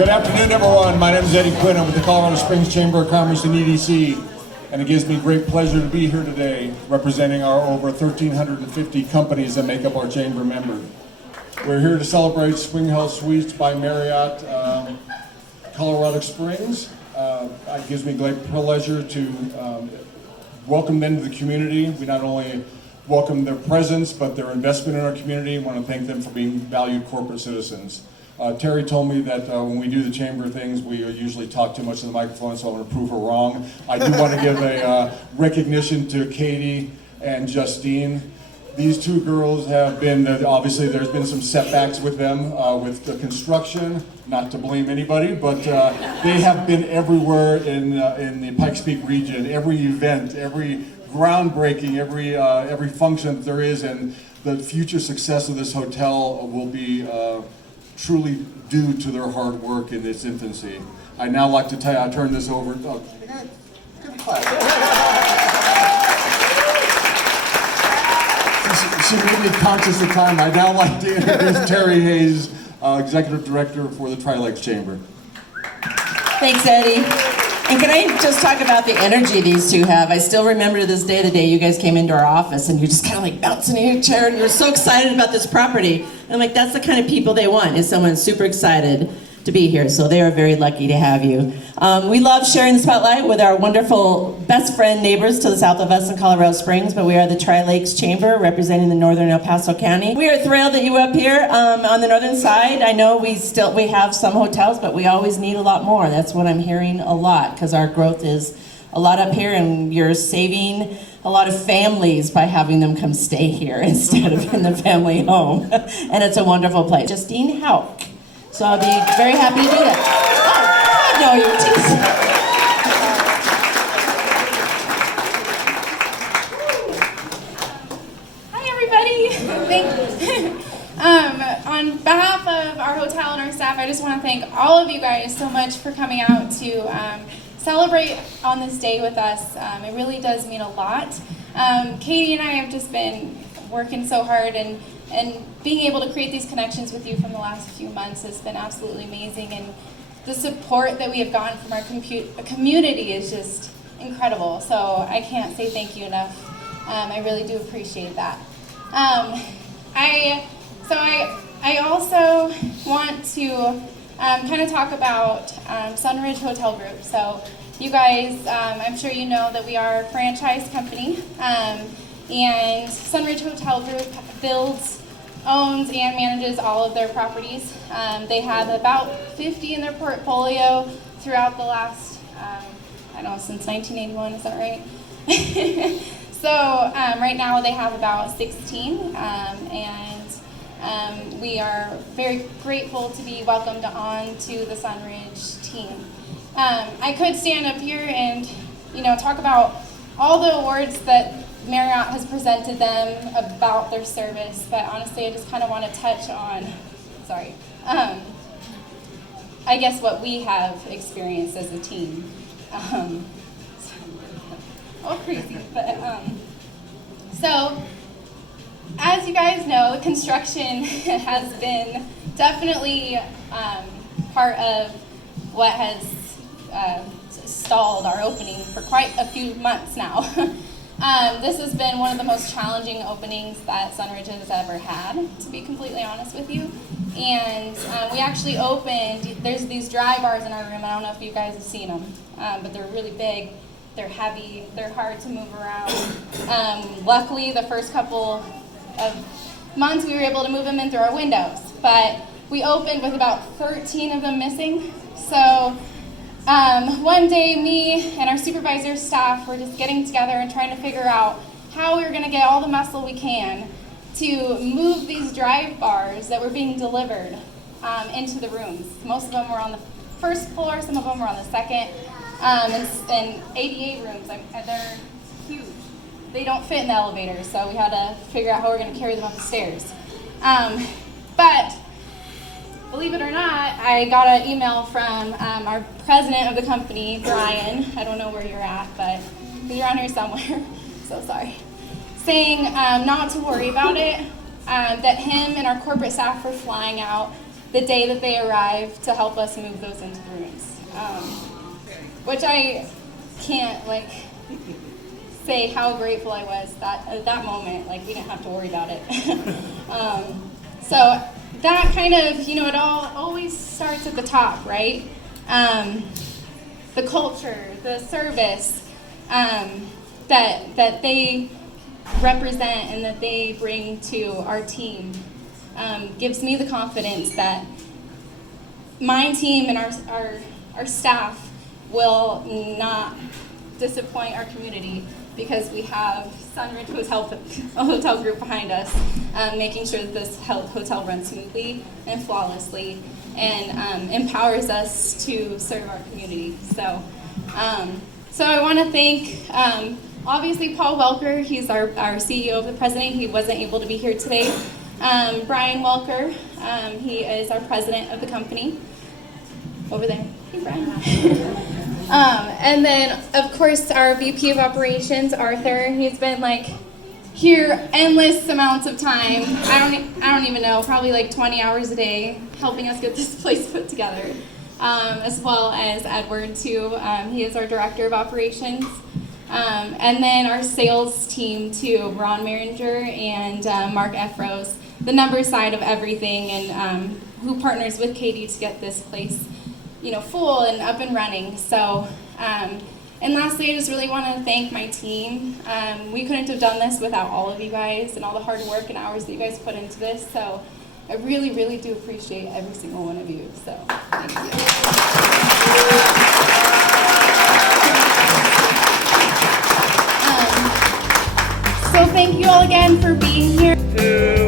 Good afternoon, everyone. My name is Eddie Quinn. I'm with the Colorado Springs Chamber of Commerce in EDC, and it gives me great pleasure to be here today representing our over 1,350 companies that make up our chamber member. We're here to celebrate SpringHill Suites by Marriott, Colorado Springs. It gives me great pleasure to welcome them to the community. We not only welcome their presence, but their investment in our community. I want to thank them for being valued corporate citizens. Terry told me that when we do the chamber things, we usually talk too much in the microphone, so I'm going to prove her wrong. I do want to give a recognition to Katie and Justine. These two girls have been, obviously there's been some setbacks with them, with the construction, not to blame anybody, but they have been everywhere in the Pikes Peak region, every event, every groundbreaking, every function that there is, and the future success of this hotel will be truly due to their hard work in its infancy. I'd now like to turn this over. Good clap. She made me conscious of time. I'd now like to introduce Terry Hayes, Executive Director for the Tri-Lakes Chamber. Thanks, Eddie. And can I just talk about the energy these two have? I still remember to this day the day you guys came into our office and you're just kind of like bouncing in your chair and you're so excited about this property. And I'm like, that's the kind of people they want, is someone super excited to be here. So they are very lucky to have you. We love sharing the spotlight with our wonderful best friend neighbors to the south of us in Colorado Springs, but we are the Tri-Lakes Chamber representing the northern El Paso County. We are thrilled that you are up here on the northern side. I know we have some hotels, but we always need a lot more. That's what I'm hearing a lot, because our growth is a lot up here and you're saving a lot of families by having them come stay here instead of in the family home. And it's a wonderful place. Justine Hauk. So I'll be very happy to do that. Oh, I know you, geez. Hi, everybody. On behalf of our hotel and our staff, I just want to thank all of you guys so much for coming out to celebrate on this day with us. It really does mean a lot. Katie and I have just been working so hard, and being able to create these connections with you from the last few months has been absolutely amazing, and the support that we have gotten from our community is just incredible. So I can't say thank you enough. I really do appreciate that. I also want to kind of talk about Sunridge Hotel Group. So you guys, I'm sure you know that we are a franchise company, and Sunridge Hotel Group owns and manages all of their properties. They have about 50 in their portfolio throughout the last, since 1981, is that right? So right now they have about 16, and we are very grateful to be welcomed on to the Sunridge team. I could stand up here and talk about all the awards that Marriott has presented them about their service, but honestly I just kind of want to touch on, I guess what we have experienced as a team. All crazy, but so as you guys know, construction has been definitely part of what has stalled our opening for quite a few months now. This has been one of the most challenging openings that Sunridge has ever had, to be completely honest with you. And we actually opened, there's these dry bars in our room. I don't know if you guys have seen them, but they're really big, they're heavy, they're hard to move around. Luckily, the first couple of months we were able to move them in through our windows, but we opened with about 13 of them missing. So one day, me and our supervisor staff were just getting together and trying to figure out how we were going to get all the muscle we can to move these drive bars that were being delivered into the rooms. Most of them were on the first floor, some of them were on the second, and 88 rooms, they're huge. They don't fit in the elevator, so we had to figure out how we're going to carry them up the stairs. But believe it or not, I got an email from our president of the company, Brian. I don't know where you're at, but you're around here somewhere. So sorry. Saying not to worry about it, that him and our corporate staff were flying out the day that they arrived to help us move those into the rooms, which I can't say how grateful I was that at that moment, we didn't have to worry about it. So that kind of, it all always starts at the top, right? The culture, the service that they represent and that they bring to our team gives me the confidence that my team and our staff will not disappoint our community, because we have Sunridge Hotel Group behind us, making sure that this hotel runs smoothly and flawlessly, and empowers us to serve our community. So I want to thank, obviously, Paul Welker. He's our CEO of the president. He wasn't able to be here today. Brian Welker, he is our president of the company. Over there. Hey, Brian. And then, of course, our VP of Operations, Arthur. He's been here endless amounts of time. I don't even know, probably 20 hours a day, helping us get this place put together. As well as Edward too. He is our Director of Operations. And then our sales team too, Ron Maringer and Mark Efros, the number side of everything, and who partners with Katie to get this place full and up and running. So, and lastly, I just really want to thank my team. We couldn't have done this without all of you guys and all the hard work and hours that you guys put into this. So I really, really do appreciate every single one of you. So thank you. So thank you all again for being here.